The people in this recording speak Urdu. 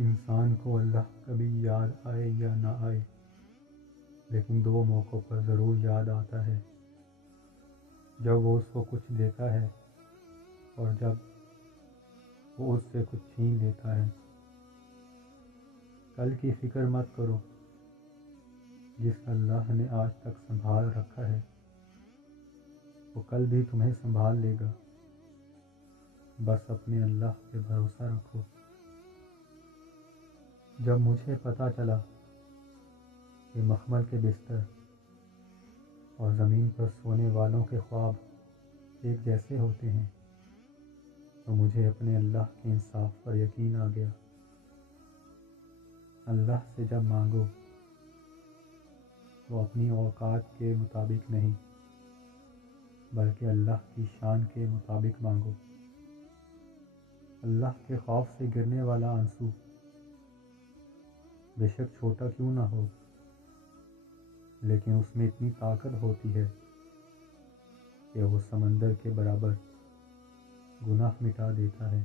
انسان کو اللہ کبھی یاد آئے یا نہ آئے، لیکن دو موقعوں پر ضرور یاد آتا ہے، جب وہ اس کو کچھ دیتا ہے اور جب وہ اس سے کچھ چھین لیتا ہے۔ کل کی فکر مت کرو، جس اللہ نے آج تک سنبھال رکھا ہے وہ کل بھی تمہیں سنبھال لے گا۔ بس اپنے اللہ پہ بھروسہ رکھو۔ جب مجھے پتہ چلا کہ مخمل کے بستر اور زمین پر سونے والوں کے خواب ایک جیسے ہوتے ہیں تو مجھے اپنے اللہ کے انصاف پر یقین آ گیا۔ اللہ سے جب مانگو تو اپنی اوقات کے مطابق نہیں بلکہ اللہ کی شان کے مطابق مانگو۔ اللہ کے خوف سے گرنے والا آنسو بے شک چھوٹا کیوں نہ ہو، لیکن اس میں اتنی طاقت ہوتی ہے کہ وہ سمندر کے برابر گناہ مٹا دیتا ہے۔